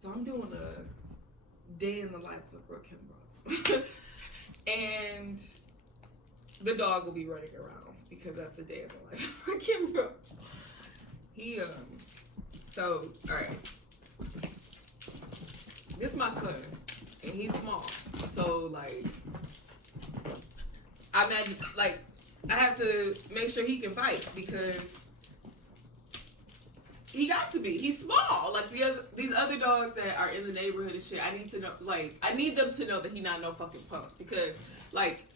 So I'm doing a day in the life of Brooke Kimbrough. And the dog will be running around because that's a day in the life of Brooke Kimbrough. So, alright. This is my son, and he's small. So, like, I have to make sure he can fight because he got to be. He's small. Like these other dogs that are in the neighborhood and shit, I need to know. Like, I need them to know that he's not no fucking punk because, like,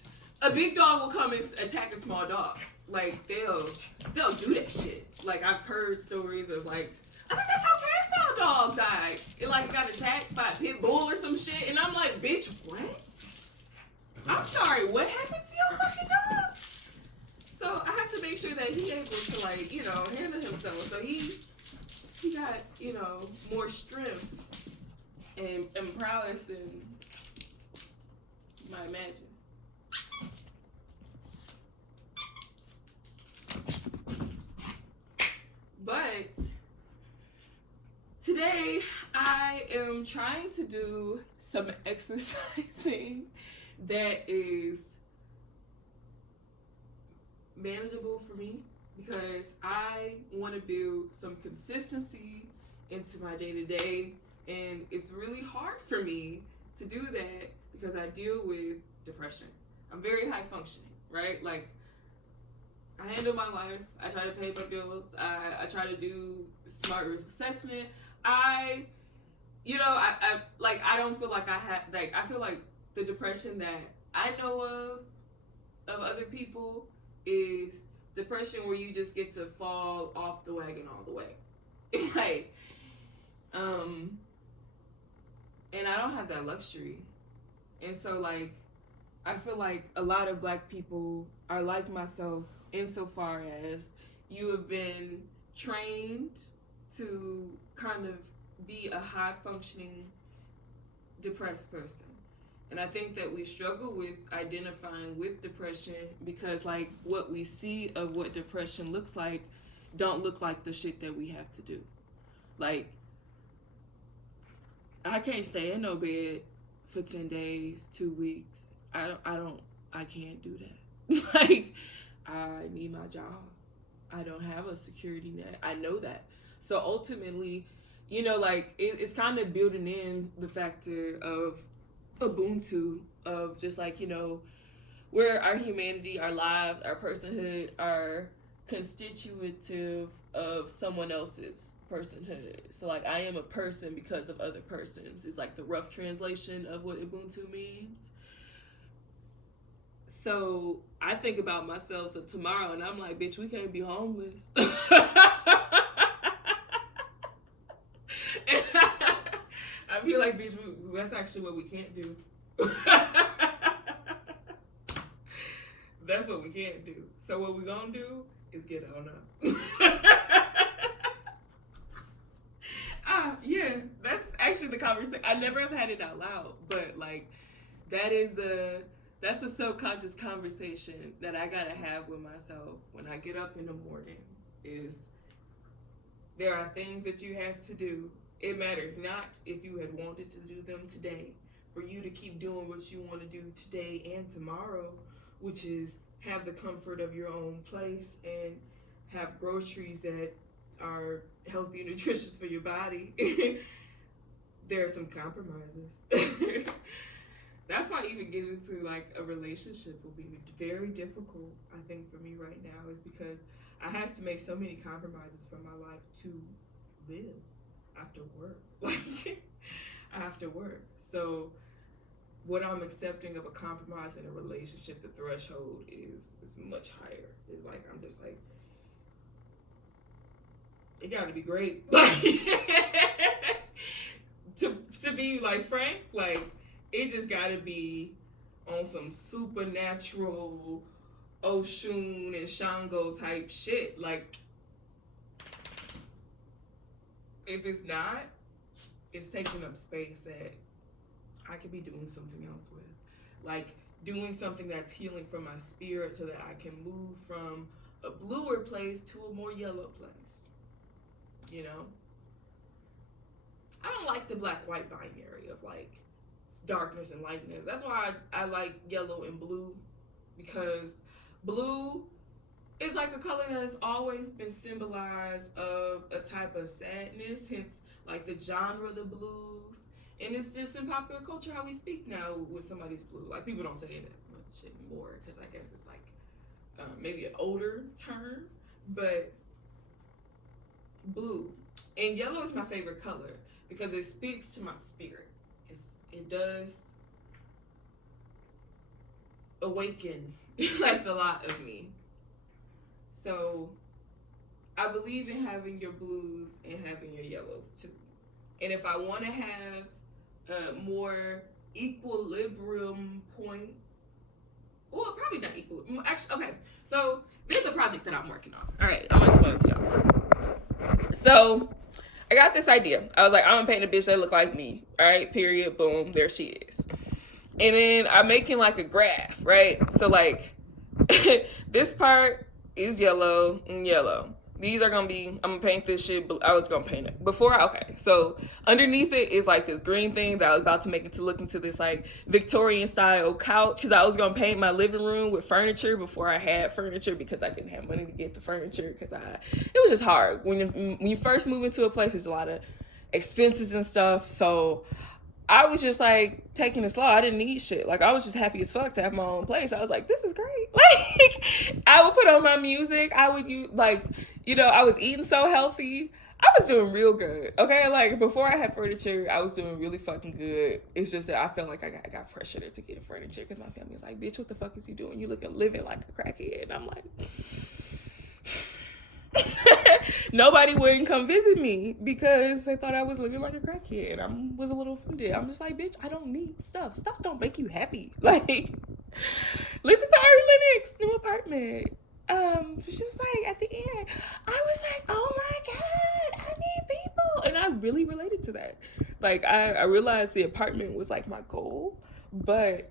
a big dog will come and attack a small dog. Like, they'll do that shit. Like, I've heard stories of, like, I think that's how Hairstyle Dog died. It, like, got attacked by a pit bull or some shit, and I'm like, bitch, what? I'm sorry, what happened to your fucking dog? So I have to make sure that he's able to, like, you know, handle himself. So he got, you know, more strength and prowess than you might imagine. But today I am trying to do some exercising that is manageable for me because I want to build some consistency into my day-to-day, and it's really hard for me to do that because I deal with depression. I'm very high functioning, right? Like, I handle my life. I try to pay my bills. I try to do smart risk assessment. I don't feel like I feel like the depression that I know of other people is depression where you just get to fall off the wagon all the way. Like, and I don't have that luxury. And so, like, I feel like a lot of Black people are like myself insofar as you have been trained to kind of be a high-functioning depressed person. And I think that we struggle with identifying with depression because, like, what we see of what depression looks like don't look like the shit that we have to do. Like, I can't stay in no bed for 10 days, 2 weeks. I can't do that. Like, I need my job. I don't have a security net. I know that. So ultimately, you know, like, it's kind of building in the factor of Ubuntu, of just, like, you know, where our humanity, our lives, our personhood are constitutive of someone else's personhood. So, like, I am a person because of other persons is, like, the rough translation of what Ubuntu means. So I think about myself tomorrow and I'm like, bitch, we can't be homeless. I feel like, bitch, that's actually what we can't do. That's what we can't do. So what we gonna do is get on up. Yeah, that's actually the conversation. I never have had it out loud, but, like, that's a subconscious conversation that I gotta have with myself when I get up in the morning. Is there are things that you have to do. It matters not if you had wanted to do them today. For you to keep doing what you want to do today and tomorrow, which is have the comfort of your own place and have groceries that are healthy and nutritious for your body. There are some compromises. That's why even getting into, like, a relationship will be very difficult, I think, for me right now, is because I have to make so many compromises for my life to live after work. Like, I have to work. So what I'm accepting of a compromise in a relationship, the threshold is much higher. It's like, I'm just like, it got to be great. Like, to be, like, frank, like, it just gotta be on some supernatural Oshun and Shango type shit. Like, if it's not, it's taking up space that I could be doing something else with. Like, doing something that's healing for my spirit so that I can move from a bluer place to a more yellow place. You know? I don't like the black-white binary of like darkness and lightness. That's why I like yellow and blue, because blue is like a color that has always been symbolized of a type of sadness, hence like the genre of the blues. And it's just in popular culture how we speak now with somebody's blue. Like, people don't say it as much anymore because I guess it's like maybe an older term, but blue and yellow is my favorite color because it speaks to my spirit. It does awaken like the lot of me. So I believe in having your blues and having your yellows too. And if I want to have a more equilibrium point, well, probably not equal. Actually, okay. So there's a project that I'm working on. All right, I'm gonna explain it to y'all. So I got this idea. I was like, I'm gonna paint a bitch that look like me. All right, period. Boom, there she is. And then I'm making like a graph, right? So like this part is yellow and yellow. These are gonna be, I'm gonna paint this shit. I was gonna paint it before. Okay, so underneath it is like this green thing that I was about to make it to look into this like Victorian style couch, because I was gonna paint my living room with furniture before I had furniture, because I didn't have money to get the furniture, because it was just hard when you first move into a place. There's a lot of expenses and stuff, so I was just like taking it slow. I didn't need shit. Like, I was just happy as fuck to have my own place. I was like, this is great. Like, I would put on my music. I would use, like, you know, I was eating so healthy. I was doing real good. Okay, like, before I had furniture, I was doing really fucking good. It's just that I felt like I got pressured to get furniture because my family was like, bitch, what the fuck is you doing? You living like a crackhead. And I'm like, nobody wouldn't come visit me because they thought I was living like a crackhead. I was a little offended. I'm just like, bitch, I don't need stuff. Stuff don't make you happy. Like, listen to Ari Lennox, new apartment. She was like, at the end, I was like, oh my God, I need people. And I really related to that. Like, I realized the apartment was like my goal, and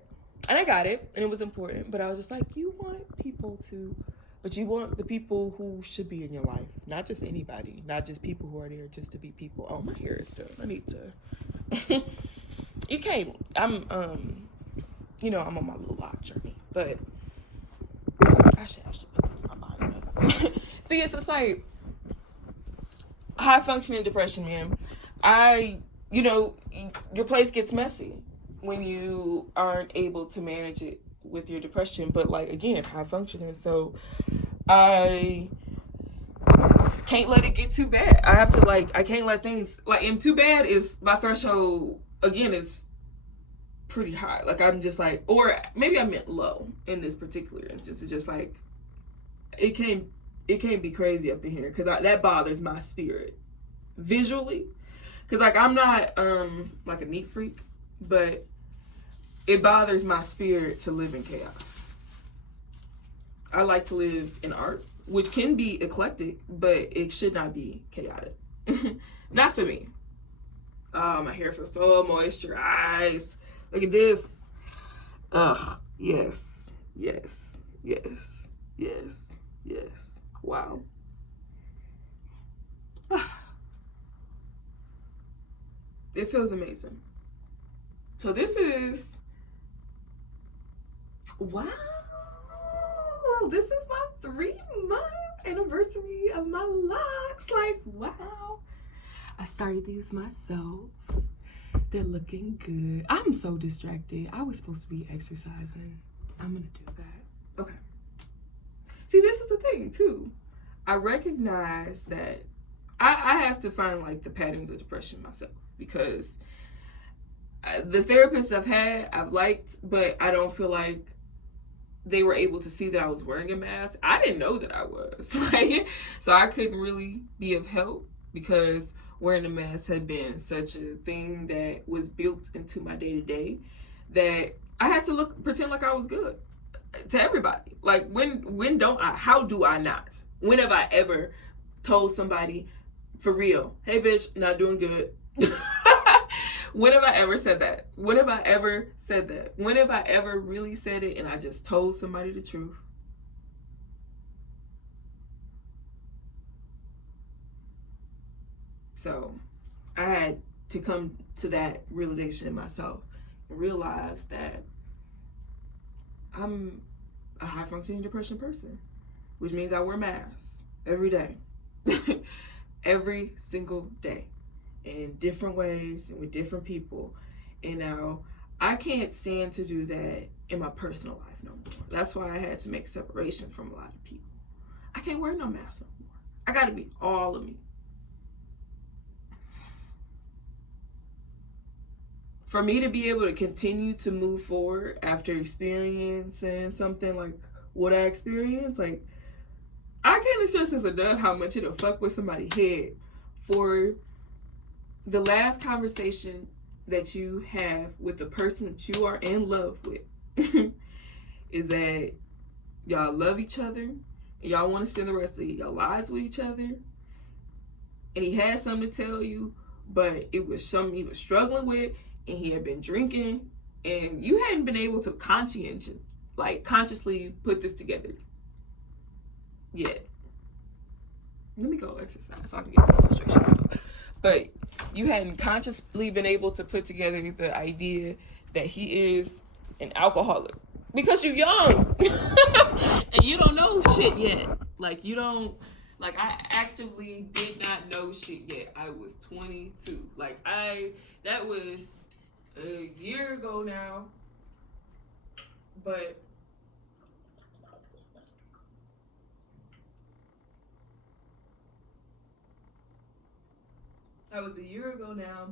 I got it, and it was important, but I was just like, you want the people who should be in your life, not just anybody, not just people who are there just to be people. Oh, my hair is done. I need to. You can't. I'm on my little lock journey, but I should put this in my body. See, it's just like high functioning depression, man. Your place gets messy when you aren't able to manage it with your depression, but like, again, high functioning, so I can't let it get too bad. I have to I can't let things and too bad is my threshold, again, is pretty high. Like, I'm just like, or maybe I meant low in this particular instance. It's just like it can't be crazy up in here, because that bothers my spirit visually, because like, I'm not like a neat freak, but it bothers my spirit to live in chaos. I like to live in art, which can be eclectic, but it should not be chaotic. Not for me. Oh, my hair feels so moisturized. Look at this. Yes. Yes. Yes. Yes. Yes. Wow. It feels amazing. So this is, wow, this is my 3-month anniversary of my locks. Like, wow. I started these myself. They're looking good. I'm so distracted. I was supposed to be exercising. I'm gonna do that. Okay. See, this is the thing too. I recognize that I have to find like the patterns of depression myself, because the therapists I've liked, but I don't feel like they were able to see that I was wearing a mask. I didn't know that I was. So I couldn't really be of help, because wearing a mask had been such a thing that was built into my day-to-day that I had to pretend like I was good to everybody. Like, how do I not? When have I ever told somebody, for real, hey bitch, not doing good? When have I ever said that? When have I ever said that? When have I ever really said it and I just told somebody the truth? So I had to come to that realization in myself and realize that I'm a high functioning depression person, which means I wear masks every day, every single day, in different ways and with different people. And now I can't stand to do that in my personal life no more. That's why I had to make separation from a lot of people. I can't wear no mask no more. I gotta be all of me. For me to be able to continue to move forward after experiencing something like what I experienced, like, I can't stress this enough how much it'll fuck with somebody's head. For the last conversation that you have with the person that you are in love with is that y'all love each other and y'all want to spend the rest of your lives with each other, and he had something to tell you, but it was something he was struggling with, and he had been drinking, and you hadn't been able to consciously put this together yet. Let me go exercise so I can get this frustration out. But you hadn't consciously been able to put together the idea that he is an alcoholic because you're young and you don't know shit yet. I actively did not know shit yet. I was 22. That was a year ago now. But that was a year ago now.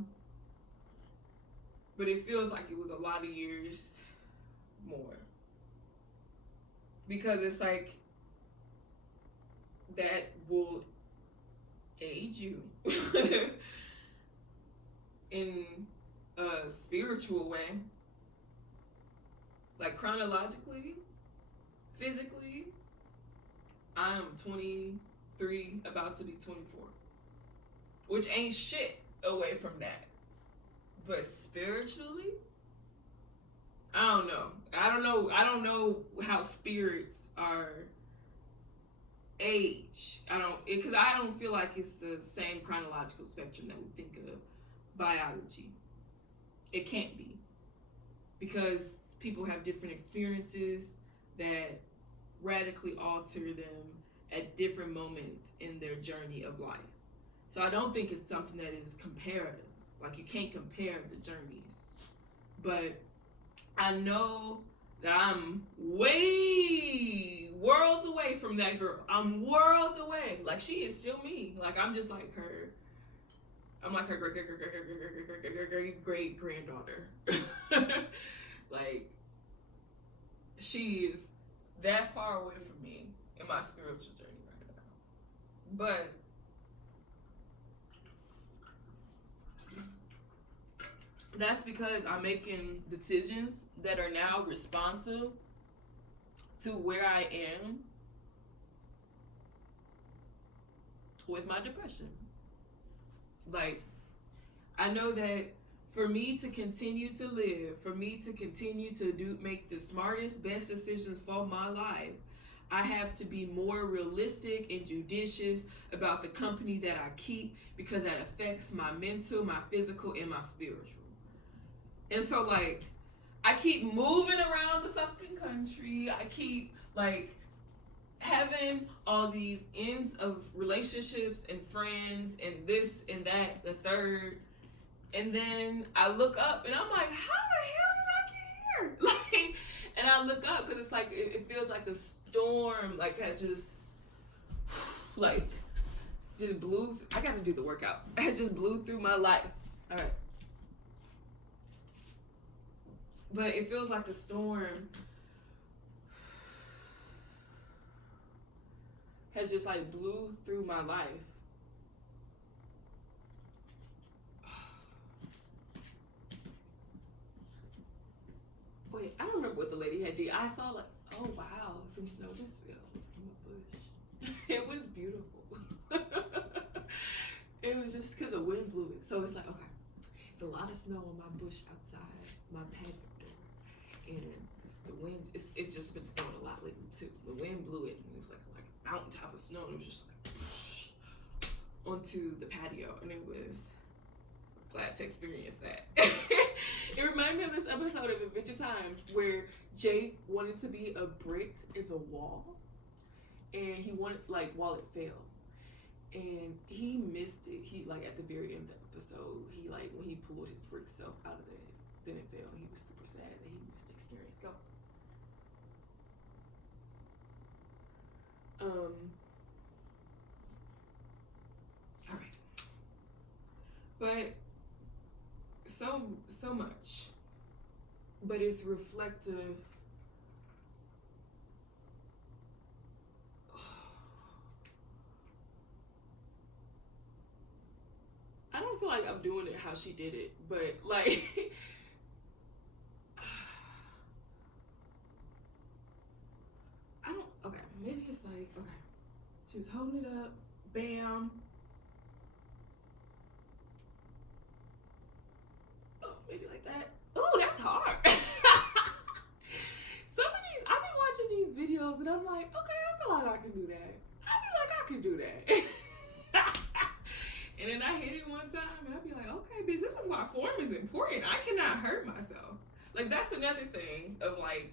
But it feels like it was a lot of years more. Because it's like that will age you in a spiritual way. Like chronologically, physically, I am 23, about to be 24. Which ain't shit away from that. But spiritually, I don't know. I don't know how spirits are age. Because I don't feel like it's the same chronological spectrum that we think of biology. It can't be. Because people have different experiences that radically alter them at different moments in their journey of life. So I don't think it's something that is comparative. Like, you can't compare the journeys. But I know that I'm worlds away from that girl. I'm worlds away. Like, she is still me. Like, I'm just like her. I'm like her great granddaughter. Like, she is that far away from me in my spiritual journey right now. But that's because I'm making decisions that are now responsive to where I am with my depression. Like, I know that for me to continue to live, for me to continue to make the smartest, best decisions for my life, I have to be more realistic and judicious about the company that I keep, because that affects my mental, my physical, and my spiritual. And so, like, I keep moving around the fucking country. I keep, like, having all these ends of relationships and friends and this and that, the third. And then I look up and I'm like, how the hell did I get here? Like, and I look up because it's like, it feels like a storm, like, has just, like, just blew. I got to do the workout. Has just blew through my life. All right. But it feels like a storm has just, like, blew through my life. Wait, I don't remember what the lady had did. I saw, like, oh wow, some snow just fell from a bush. It was beautiful. It was just because the wind blew it. So it's like, okay, it's a lot of snow on my bush outside my patio door. And the wind, it's just been snowing a lot lately too. The wind blew it, and it was like a mountaintop of snow, and it was just like onto the patio, and I was glad got to experience that. It reminded me of this episode of Adventure Time where Jake wanted to be a brick in the wall, and he wanted, like, while it fell, and he missed it. He, like, at the very end of the episode, he, like, when he pulled his brick self out of it, then it fell, and he was super sad that he missed the experience. Go. All right. But so much. But it's reflective. I don't feel like I'm doing it how she did it, but like I don't, okay, maybe it's like, okay, she was holding it up, bam. Oh, maybe like that. Oh, that's hard. Some of these, I be watching these videos and I'm like, okay, I feel like I can do that. I be like, I can do that. And then I hit it one time and I'd be like, okay, bitch, this is why form is important. I cannot hurt myself. Like, that's another thing of like,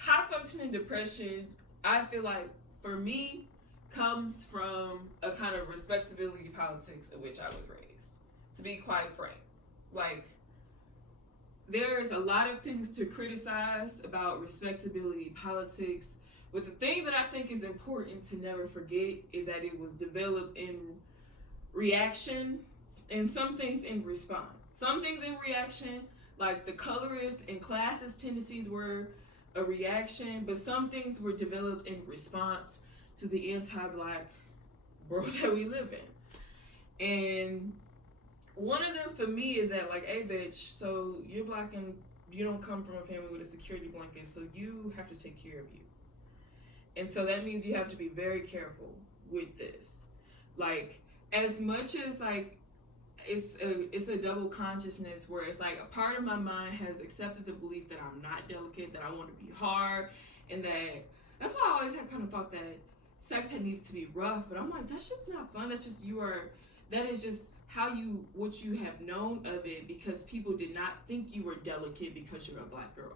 high functioning depression, I feel like for me comes from a kind of respectability politics in which I was raised, to be quite frank. Like, there's a lot of things to criticize about respectability politics, but the thing that I think is important to never forget is that it was developed in reaction, and some things in response. Some things in reaction, like the colorist and classist tendencies were a reaction, but some things were developed in response to the anti-Black world that we live in. And one of them for me is that, like, hey bitch, so you're Black and you don't come from a family with a security blanket, so you have to take care of you. And so that means you have to be very careful with this. Like, as much as like it's a double consciousness where it's like a part of my mind has accepted the belief that I'm not delicate, that I want to be hard, and that's why I always had kind of thought that sex had needed to be rough, but I'm like, that shit's not fun. That's just that is just what you have known of it, because people did not think you were delicate because you're a Black girl.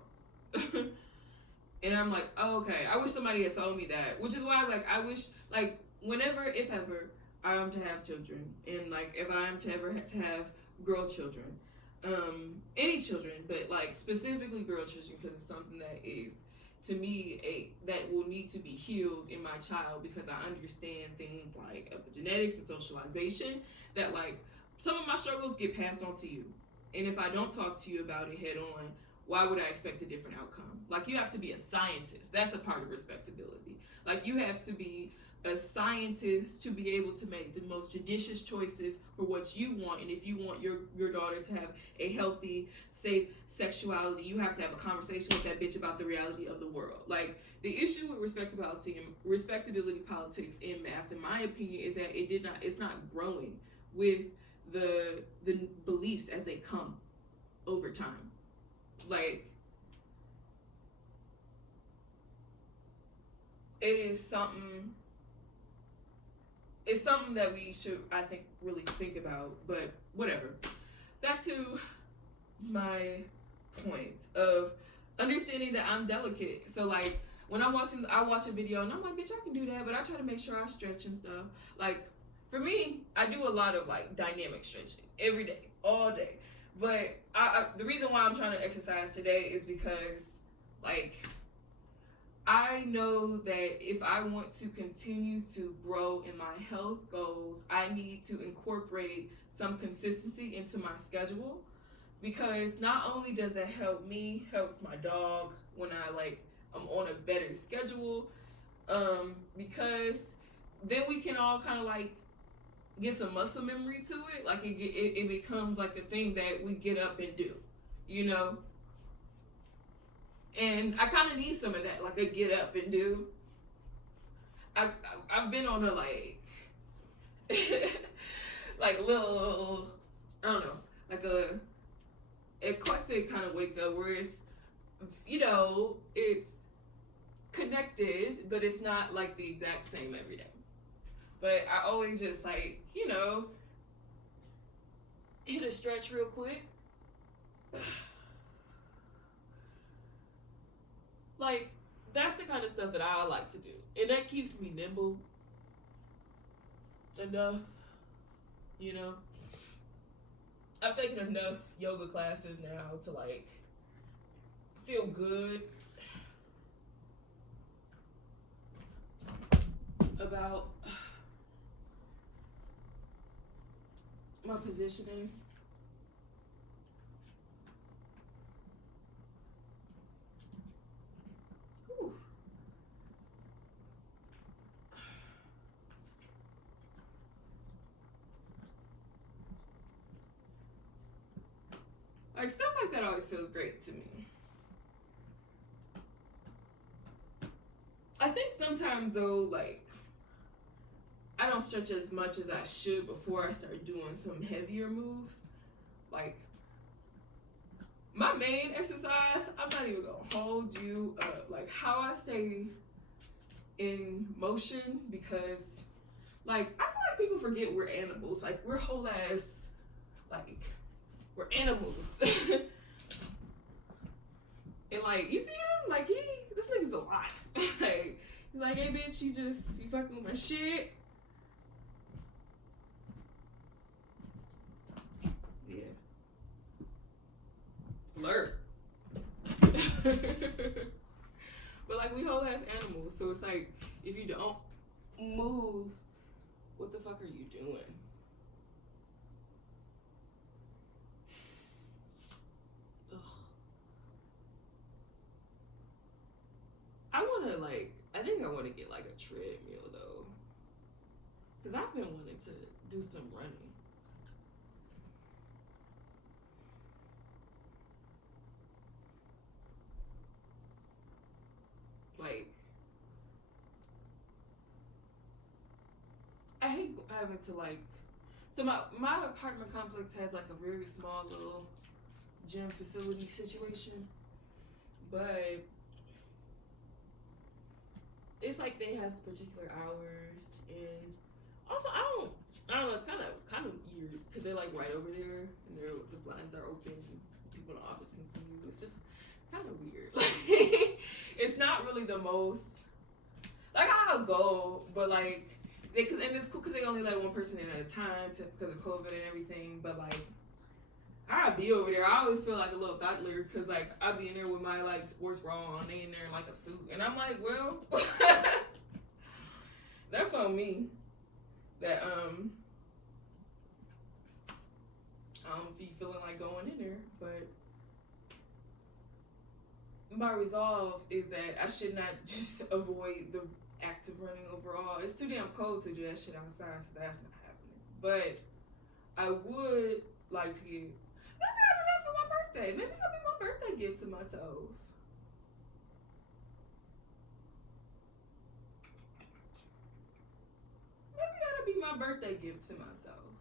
And I'm like, oh, okay, I wish somebody had told me that, which is why, like, I wish, like, whenever, if ever, I am to have children, and, like, if I am to ever to have girl children, any children, but, like, specifically girl children, because it's something that is, to me, that will need to be healed in my child, because I understand things like epigenetics and socialization, that, like, some of my struggles get passed on to you. And if I don't talk to you about it head on, why would I expect a different outcome? Like, you have to be a scientist. That's a part of respectability. Like, you have to be a scientist to be able to make the most judicious choices for what you want. And if you want your daughter to have a healthy, safe sexuality, you have to have a conversation with that bitch about the reality of the world. Like, the issue with respectability politics in mass, in my opinion, is that it's not growing with the beliefs as they come over time. Like, it's something that we should, I think, really think about, but whatever. Back to my point of understanding that I'm delicate. So, like, when I watch a video and I'm like, bitch, I can do that, but I try to make sure I stretch and stuff. Like, for me, I do a lot of, like, dynamic stretching every day, all day. But the reason why I'm trying to exercise today is because, like, I know that if I want to continue to grow in my health goals, I need to incorporate some consistency into my schedule, because not only does it help me, helps my dog when I'm on a better schedule, because then we can all kind of, like, get some muscle memory to it. Like, it becomes like a thing that we get up and do, you know? And I kind of need some of that, like a get up and do. I've been on a, like, like little, I don't know, like a eclectic kind of wake up where it's, you know, it's connected, but it's not like the exact same every day. But I always just, like, you know, to stretch real quick. Like, that's the kind of stuff that I like to do. And that keeps me nimble enough, you know. I've taken enough yoga classes now to, like, feel good about my positioning. Whew. Like, stuff like that always feels great to me. I think sometimes, though, like, I don't stretch as much as I should before I start doing some heavier moves. Like, my main exercise, I'm not even gonna hold you up. Like, how I stay in motion, because, like, I feel like people forget we're animals. Like, we're whole ass, like, we're animals. And, like, you see him? Like, this nigga's alive. Like, he's like, hey, bitch, you fucking with my shit. Yeah. Alert. But, like, we whole ass animals, so it's like, if you don't move, what the fuck are you doing? I think I want to get, like, a treadmill, though. Because I've been wanting to do some running. Like, I hate having to, like, so my apartment complex has, like, a very small little gym facility situation. But it's like they have particular hours, and also I don't know. It's kind of weird because they're like right over there, and the blinds are open, and people in the office can see you. It's kind of weird. Like, it's not really the most, like, I'll go, but like and it's cool because they only let one person in at a time because of COVID and everything. But like, I'd be over there. I always feel like a little toddler because, like, I'd be in there with my, like, sports bra on. They in there in, like, a suit. And I'm like, well, that's on me. That, I don't be feeling like going in there. But my resolve is that I should not just avoid the act of running overall. It's too damn cold to do that shit outside, so that's not happening. But I would like to get... Maybe I'll do that for my birthday. Maybe that'll be my birthday gift to myself. Maybe that'll be my birthday gift to myself.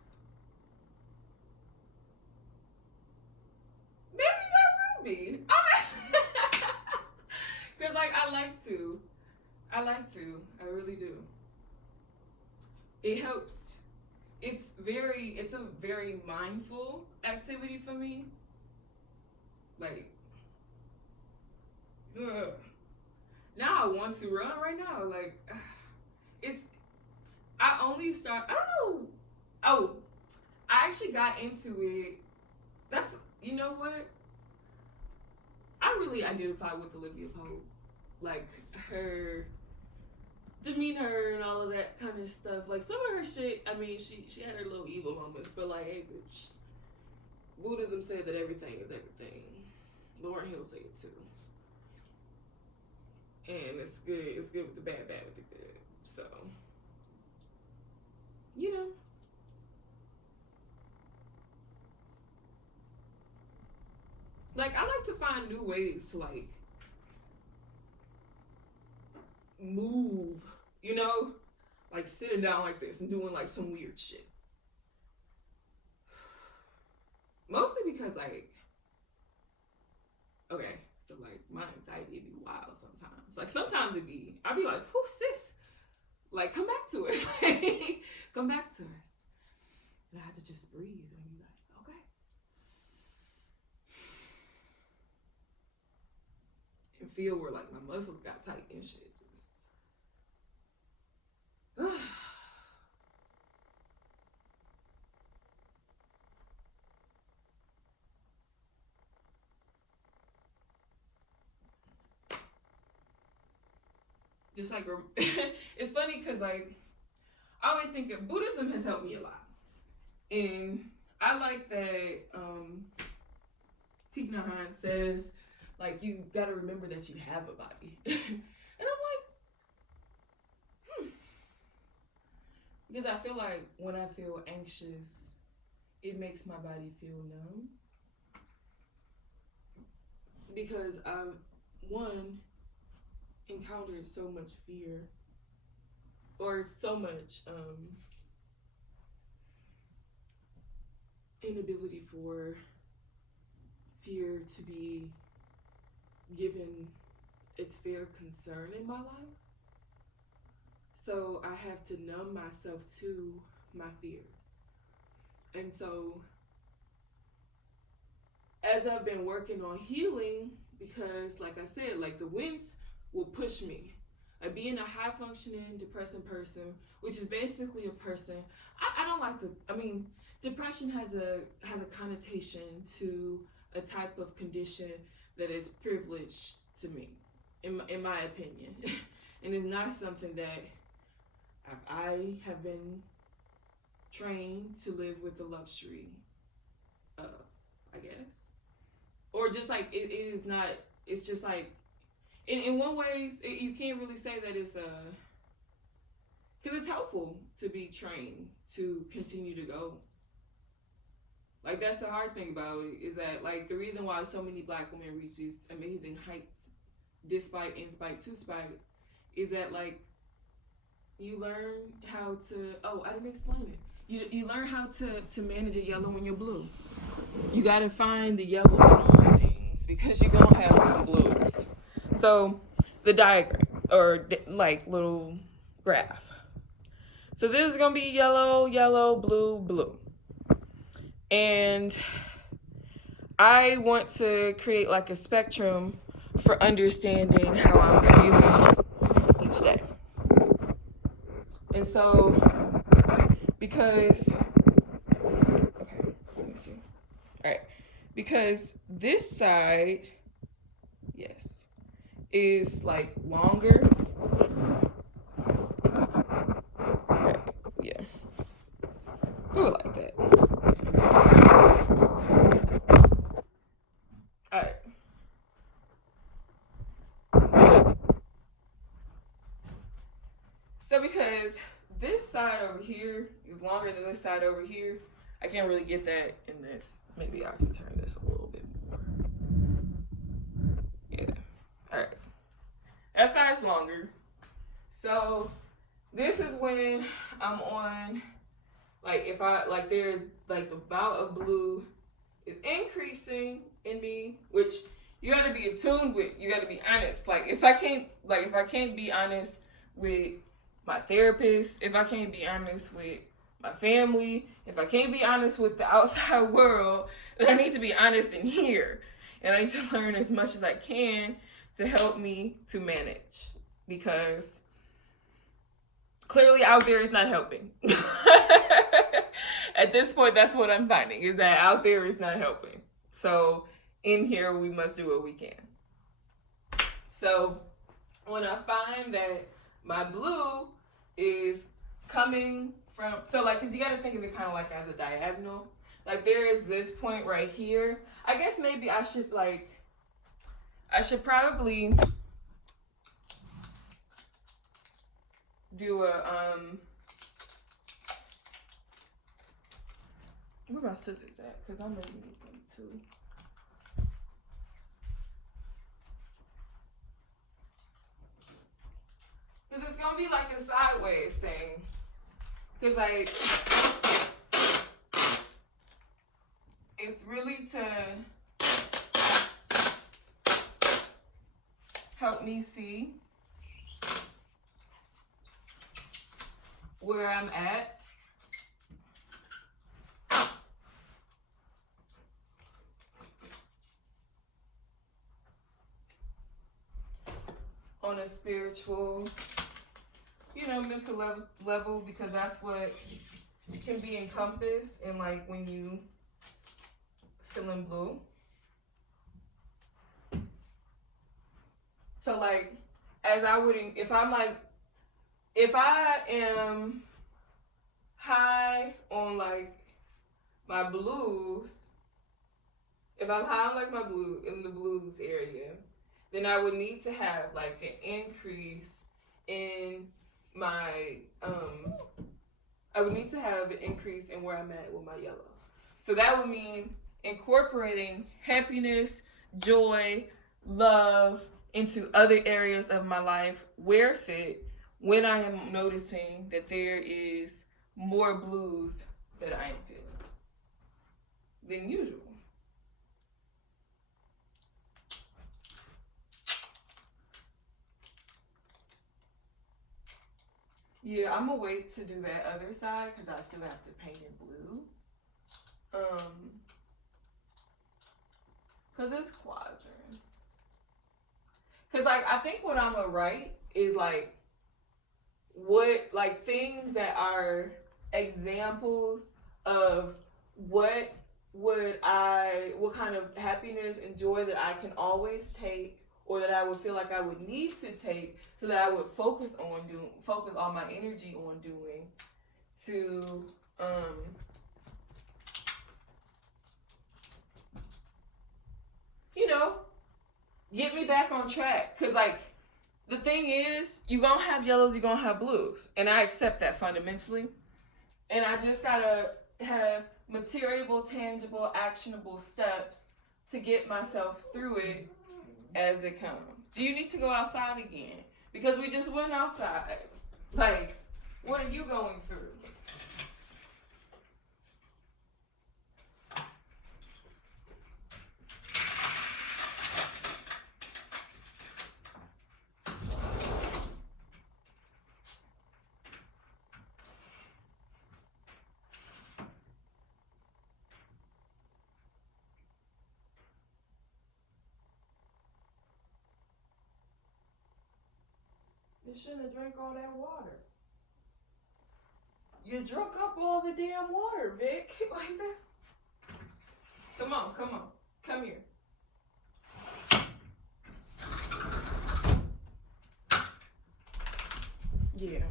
Maybe that will be. I'm actually... Because, like, I like to. I really do. It helps. It's a very mindful activity for me. Like, ugh. Now I want to run right now. Like, I don't know. Oh, I actually got into it. You know what? I really identify with Olivia Pope. Like, her demeanor and all of that kind of stuff. Like, some of her shit, I mean, she had her little evil moments, but like, hey, bitch, Buddhism said that everything is everything. Lauryn Hill said it too. And it's good with the bad with the good. So, you know. Like, I like to find new ways to, like, move, you know? Like, sitting down like this and doing, like, some weird shit. Mostly because, like, okay, so, like, my anxiety would be wild sometimes. Like, sometimes I'd be like, whew, sis, like, come back to us. Like, come back to us. And I had to just breathe and be like, okay. feel where like my muscles got tight and shit. Just like it's funny because like I always think of Buddhism has helped me a lot, and I like that Thich Nhat Hanh says like you got to remember that you have a body, and I'm like, because I feel like when I feel anxious, it makes my body feel numb because I've encountered so much fear or so much inability for fear to be given its fair concern in my life. So I have to numb myself to my fears. And so as I've been working on healing, because like I said, like the winds will push me. Like being a high functioning depressing person, which is basically a person, I don't like to, I mean, depression has a connotation to a type of condition that is privileged to me, in my opinion. And it's not something that I have been trained to live with the luxury of, I guess. Or just like, it is not, it's just like, in one ways, you can't really say that it's because it's helpful to be trained to continue to go. Like that's the hard thing about it, is that like the reason why so many Black women reach these amazing heights, despite and spite to spite, is that like you learn how to, I didn't explain it. You learn how to manage a yellow and your blue. You gotta find the yellow in all things because you're gonna have some blues. So the diagram or like little graph. So this is gonna be yellow, yellow, blue, blue. And I want to create like a spectrum for understanding how I'm feeling each day. And so, because, okay, let me see. All right, because this side, yes, is like longer. Right, yeah. Do it like that. Alright. So because this side over here is longer than this side over here, I can't really get that in this. Maybe I can turn this a little bit more. Yeah. Alright. That side's longer. So this is when I'm on, like if I, like there's like the bout of blue is increasing in me, which you gotta be attuned with. You gotta be honest. Like if I can't be honest with my therapist, if I can't be honest with my family, if I can't be honest with the outside world, then I need to be honest in here. And I need to learn as much as I can to help me to manage, because clearly out there is not helping. At this point, that's what I'm finding, is that out there is not helping. So in here, we must do what we can. So when I find that my blue is coming from, so like, cause you gotta think of it kind of like as a diagonal. Like there is this point right here. I guess maybe I should probably do a, where my scissors at? Cause I'm gonna need them too. Cause it's gonna be like a sideways thing. Cause like, it's really to help me see where I'm at. on a spiritual, mental level, because that's what can be encompassed in, like, when you feeling blue. So, like, if I am high on, like, my blues, if I'm high on, like, my blue, in the blues area, then I would need to have, like, an increase in my, I would need to have an increase in where I'm at with my yellow. So that would mean incorporating happiness, joy, love into other areas of my life where fit, when I am noticing that there is more blues that I am feeling than usual. Yeah, I'm gonna wait to do that other side because I still have to paint in blue. Cause it's quadrants. Cause, like, I think what I'm gonna write is, like, things that are examples of what kind of happiness and joy that I can always take, or that I would feel like I would need to take, so that I would focus all my energy on doing to get me back on track. Cause, like, the thing is, you're gonna have yellows, you're gonna have blues, and I accept that fundamentally. And I just gotta have material, tangible, actionable steps to get myself through it as it comes. Do you need to go outside again? Because we just went outside. Like, what are you going through? You shouldn't have drank all that water. You drunk up all the damn water, Vic. Like this. Come on. Come here. Yeah.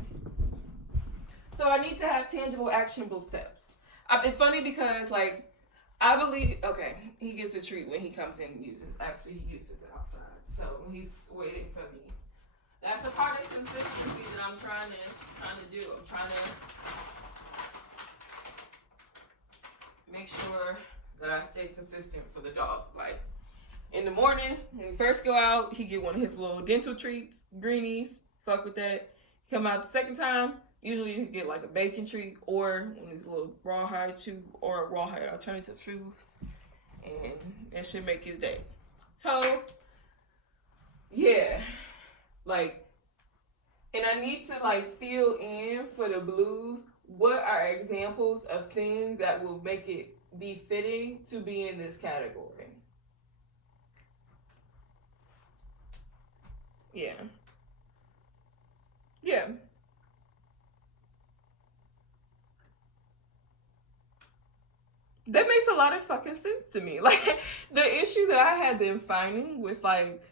So I need to have tangible, actionable steps. It's funny because, like, I believe, okay, he gets a treat when he comes in and after he uses it outside. So he's waiting for me. That's a part of consistency that I'm trying to do. I'm trying to make sure that I stay consistent for the dog. Like, in the morning, when we first go out, he get one of his little dental treats, greenies, fuck with that. Come out the second time, usually you get like a bacon treat or one of these little rawhide chew or rawhide alternative chews, and that should make his day. So, yeah. Like, and I need to, like, fill in for the blues what are examples of things that will make it be fitting to be in this category. Yeah. That makes a lot of fucking sense to me. Like, the issue that I had been finding with, like,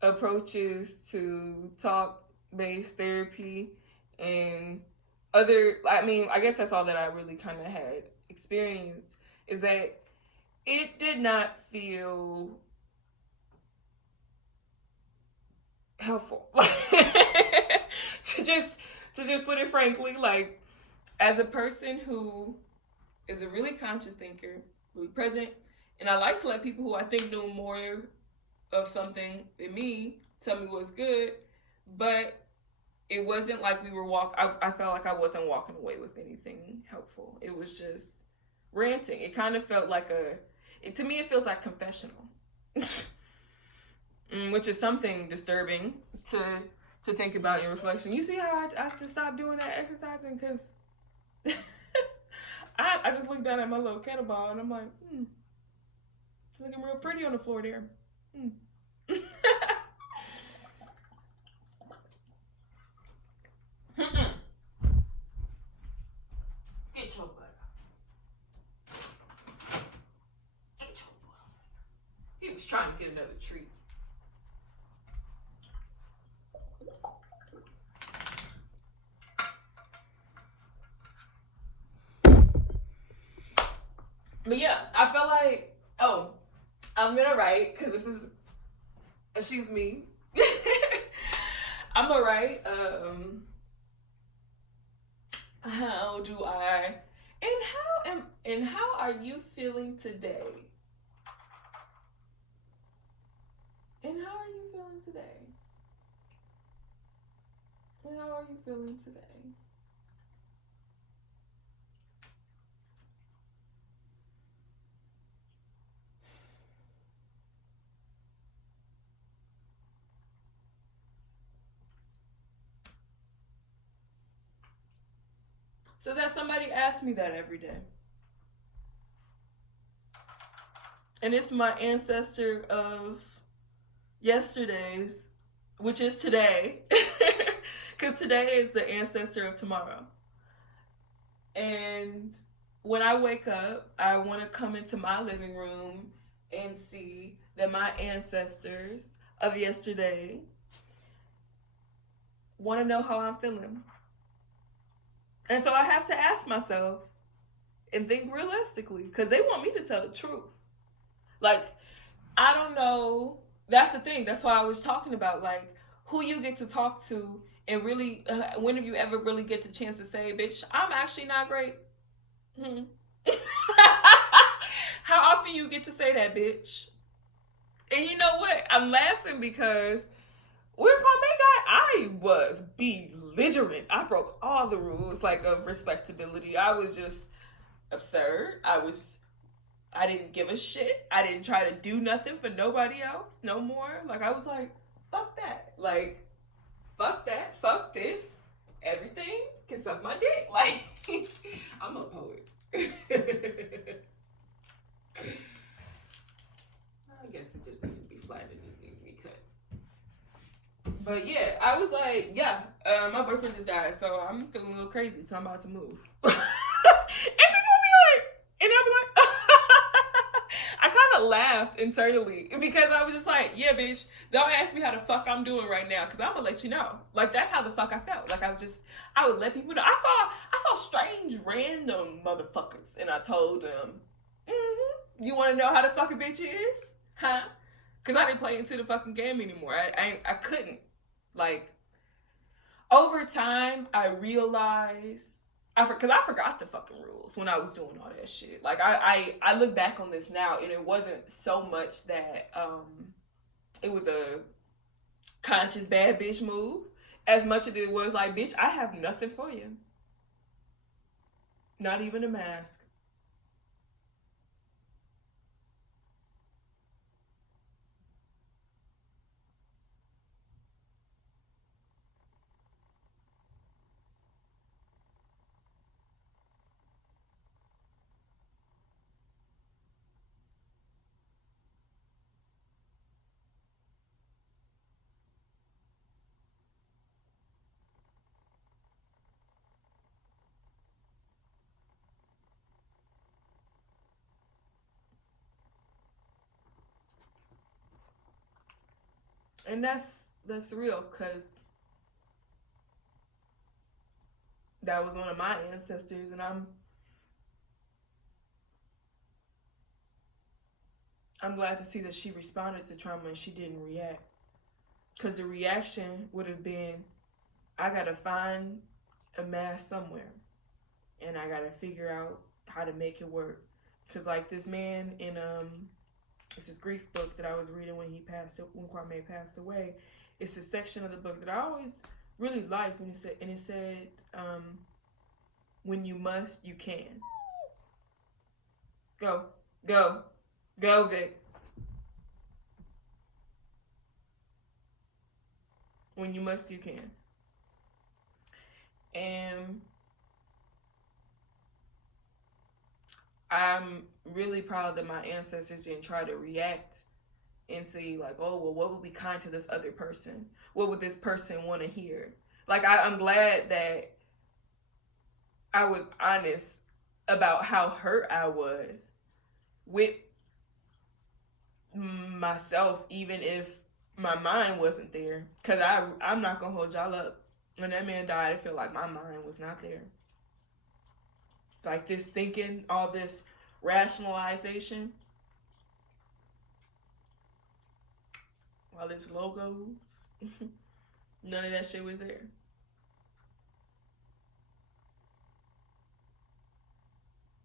approaches to talk-based therapy and I guess that's all that I really kind of had experienced, is that it did not feel helpful. to just put it frankly, like, as a person who is a really conscious thinker, really present, and I like to let people who I think know more of something than me tell me what's good, but it wasn't like we were I felt like I wasn't walking away with anything helpful. It was just ranting. It kind of felt like to me it feels like confessional, which is something disturbing to think about in reflection. You see how I just stopped doing that exercising because I just looked down at my little kettlebell and I'm like, looking real pretty on the floor there. Mm-mm. Get your butt up. Get your butt up. He was trying to get another treat. But yeah, I feel like, I'm gonna write, because this is, she's me. I'm gonna write, how do I, and how are you feeling today? And how are you feeling today? And how are you feeling today? So that somebody asks me that every day. And it's my ancestor of yesterday's, which is today. Because today is the ancestor of tomorrow. And when I wake up, I want to come into my living room and see that my ancestors of yesterday want to know how I'm feeling. And so I have to ask myself and think realistically, because they want me to tell the truth. Like, I don't know. That's the thing. That's why I was talking about, like, who you get to talk to, and really, when have you ever really get the chance to say, bitch, I'm actually not great? How often you get to say that, bitch? And you know what? I'm laughing because we're called guy. I was belligerent. I broke all the rules, like, of respectability. I was just absurd. I didn't give a shit. I didn't try to do nothing for nobody else no more. Like, I was like, fuck that. Like, fuck that. Fuck this. Everything can suck my dick. Like, I'm a poet. I guess it just needed to be flattened and needed to be cut. But yeah, I was like, yeah, my boyfriend just died, so I'm feeling a little crazy, so I'm about to move. And people be like, and I'll be like, I kind of laughed internally because I was just like, yeah, bitch, don't ask me how the fuck I'm doing right now, because I'm gonna let you know. Like, that's how the fuck I felt. Like, I would let people know. I saw strange random motherfuckers, and I told them, you want to know how the fucking bitch is? Huh? Because I didn't play into the fucking game anymore. I couldn't. Like, over time, I realized, because I forgot the fucking rules when I was doing all that shit. Like, I look back on this now, and it wasn't so much that it was a conscious bad bitch move, as much as it was like, bitch, I have nothing for you. Not even a mask. And that's real, because that was one of my ancestors, and I'm glad to see that she responded to trauma and she didn't react. Because the reaction would have been, I gotta find a mask somewhere, and I gotta figure out how to make it work. Because, like, this man in it's this grief book that I was reading when Kwame passed away. It's a section of the book that I always really liked when it said, when you must, you can. Go, Vic. When you must, you can. And I'm really proud that my ancestors didn't try to react and say, like, oh, well, what would be kind to this other person? What would this person want to hear? Like, I'm glad that I was honest about how hurt I was with myself, even if my mind wasn't there. Because I'm not going to hold y'all up. When that man died, I feel like my mind was not there. Like this thinking, all this rationalization, all this logos, none of that shit was there.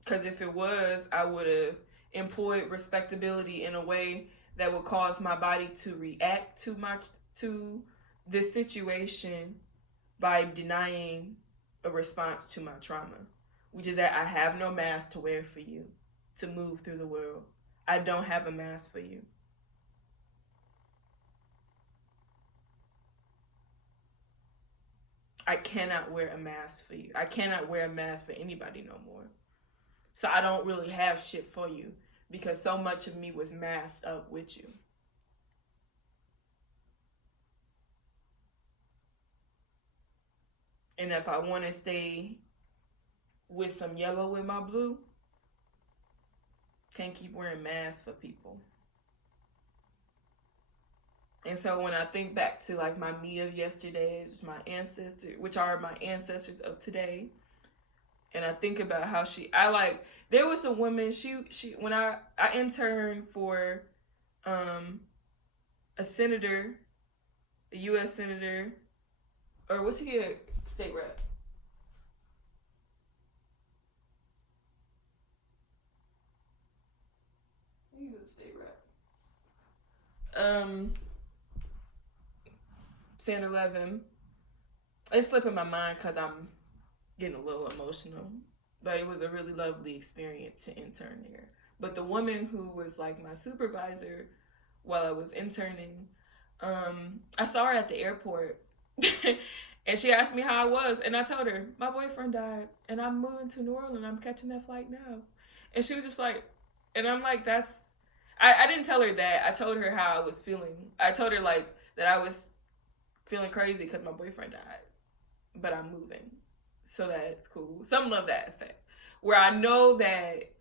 Because if it was, I would have employed respectability in a way that would cause my body to react to this situation by denying a response to my trauma, which is that I have no mask to wear for you to move through the world. I don't have a mask for you. I cannot wear a mask for you. I cannot wear a mask for anybody no more. So I don't really have shit for you because so much of me was masked up with you. And if I want to stay with some yellow in my blue, can't keep wearing masks for people. And so when I think back to like my me of yesterday, my ancestors, which are my ancestors of today, and I think about how there was a woman, she when I interned for a senator, a U.S. senator, or was he a state rep? He was a state rep. San 11. It's slipping my mind because I'm getting a little emotional, but it was a really lovely experience to intern there. But the woman who was like my supervisor while I was interning, I saw her at the airport and she asked me how I was, and I told her my boyfriend died and I'm moving to New Orleans. I'm catching that flight now. And she was just like, and I'm like, I didn't tell her that. I told her how I was feeling. I told her like that I was feeling crazy because my boyfriend died, but I'm moving. So that's cool. Something of that effect. Where I know that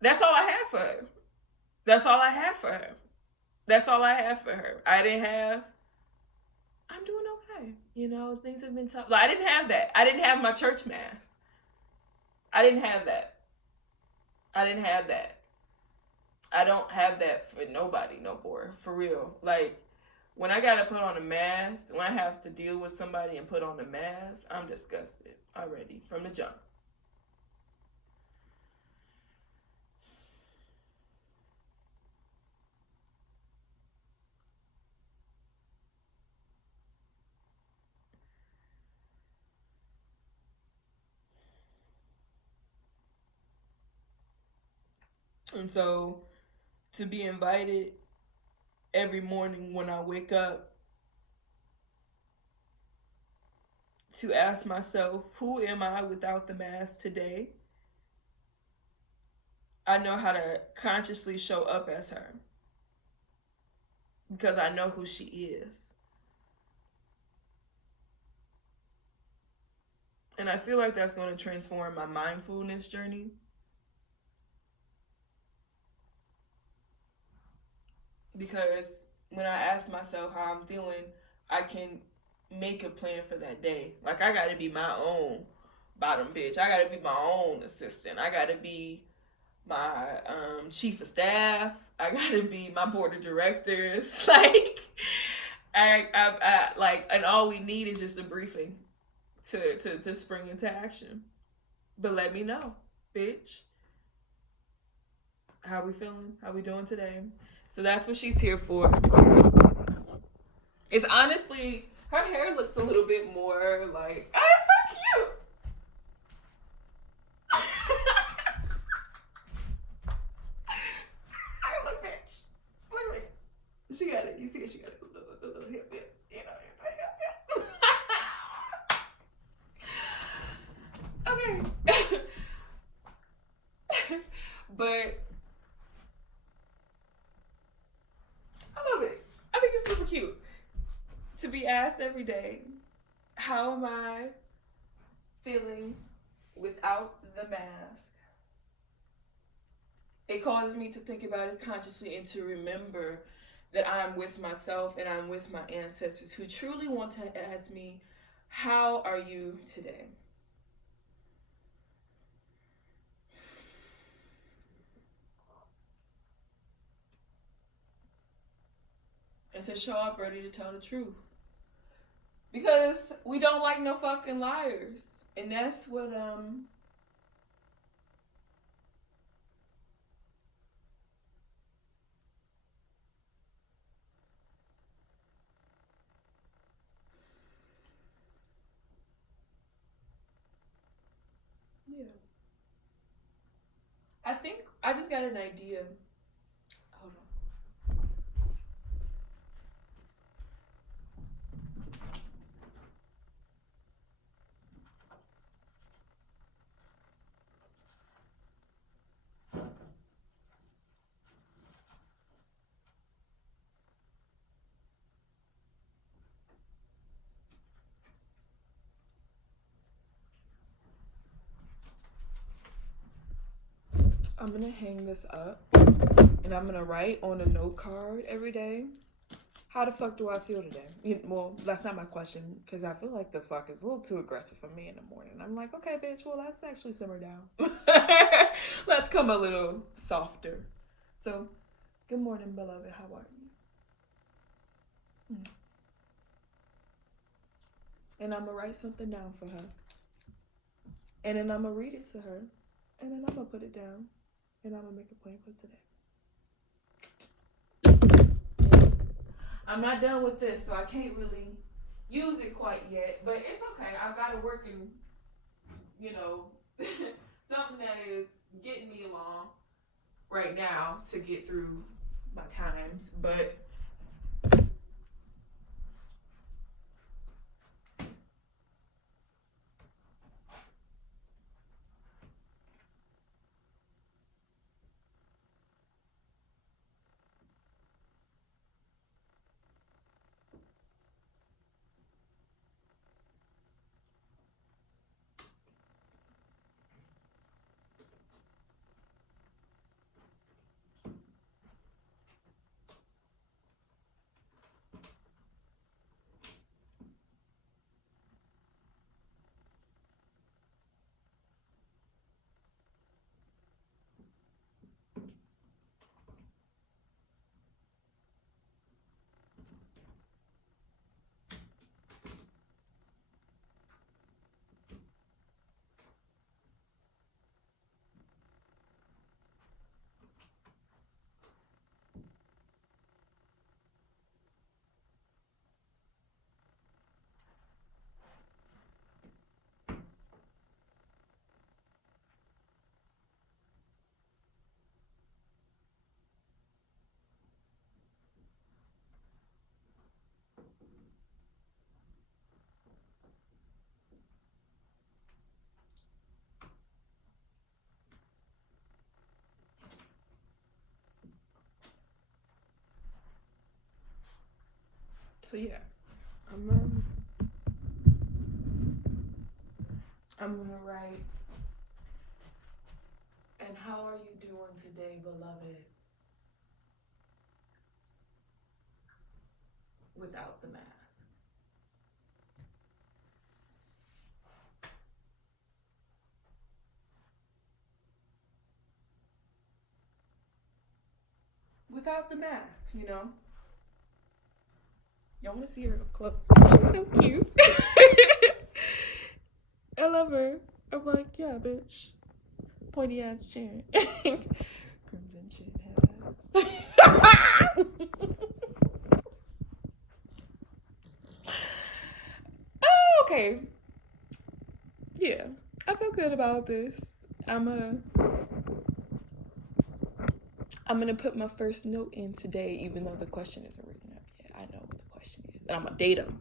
that's all I have for her. That's all I have for her. That's all I have for her. I'm doing okay. You know, things have been tough. Like, I didn't have that. I didn't have my church mass. I didn't have that. I don't have that for nobody no more. For real. Like, when I gotta put on a mask, when I have to deal with somebody and put on a mask, I'm disgusted already from the jump. And so to be invited every morning when I wake up to ask myself, who am I without the mask today? I know how to consciously show up as her because I know who she is. And I feel like that's going to transform my mindfulness journey. Because when I ask myself how I'm feeling, I can make a plan for that day. Like, I gotta be my own bottom bitch. I gotta be my own assistant. I gotta be my chief of staff. I gotta be my board of directors. Like, I like, and all we need is just a briefing to spring into action. But let me know, bitch. How we feeling? How we doing today? So that's what she's here for. It's honestly, her hair looks a little bit more like, oh, it's so cute. Look, bitch. Look at it. She got it. You see it? She got a little hip. You know, the hip. Okay. But I love it. I think it's super cute. to be asked every day, how am I feeling without the mask? It causes me to think about it consciously and to remember that I'm with myself and I'm with my ancestors who truly want to ask me, how are you today? And to show up ready to tell the truth. Because we don't like no fucking liars. And that's what yeah. I think I just got an idea. Hold on. I'm gonna hang this up and I'm gonna write on a note card every day. How the fuck do I feel today? Well, that's not my question because I feel like the fuck is a little too aggressive for me in the morning. I'm like, okay, bitch, well, let's actually simmer down. Let's come a little softer. So, good morning, beloved. How are you? And I'm gonna write something down for her. And then I'm gonna read it to her. And then I'm gonna put it down. And I'm gonna make a plan for today. I'm not done with this, so I can't really use it quite yet. But it's okay. I've got to work in, something that is getting me along right now to get through my times. But so yeah, I'm gonna write. And how are you doing today, beloved? Without the mask. Without the mask, Y'all want to see her up close? She's so cute. I love her. I'm like, yeah, bitch. Pointy ass chin. Crimson chin has. Oh, okay. Yeah, I feel good about this. I'm gonna put my first note in today, even though the question isn't written up yet. I know what the question is, and I'm gonna date them.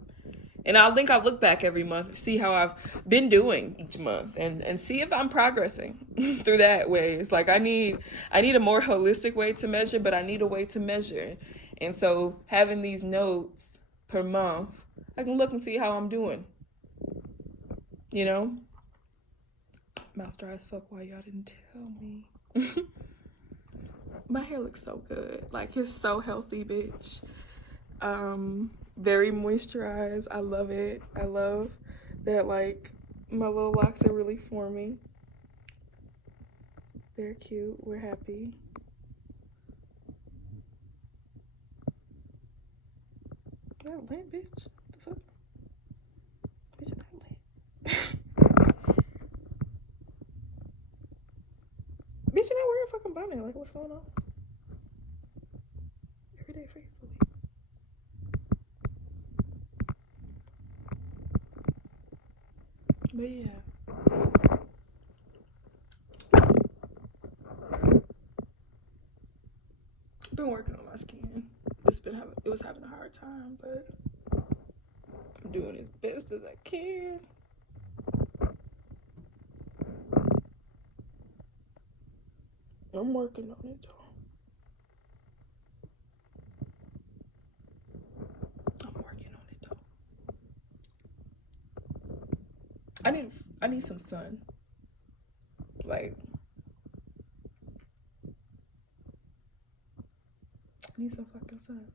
And I'll look back every month, see how I've been doing each month, and see if I'm progressing through that way. It's like I need a more holistic way to measure, but I need a way to measure. And so having these notes per month I can look and see how I'm doing. You know? Mouth dry as fuck. Why y'all didn't tell me? My hair looks so good. Like, it's so healthy, bitch. Very moisturized. I love it. I love that, like, my little locks are really forming. They're cute. We're happy. That lamp, bitch. The fuck? Bitch, that lamp. Bitch, you're not wearing a fucking bonnet. Like, what's going on? Everyday faithfully. But yeah. I've been working on my skin. It was having a hard time, but I'm doing as best as I can. I'm working on it though. I need some sun. Like, I need some fucking sun.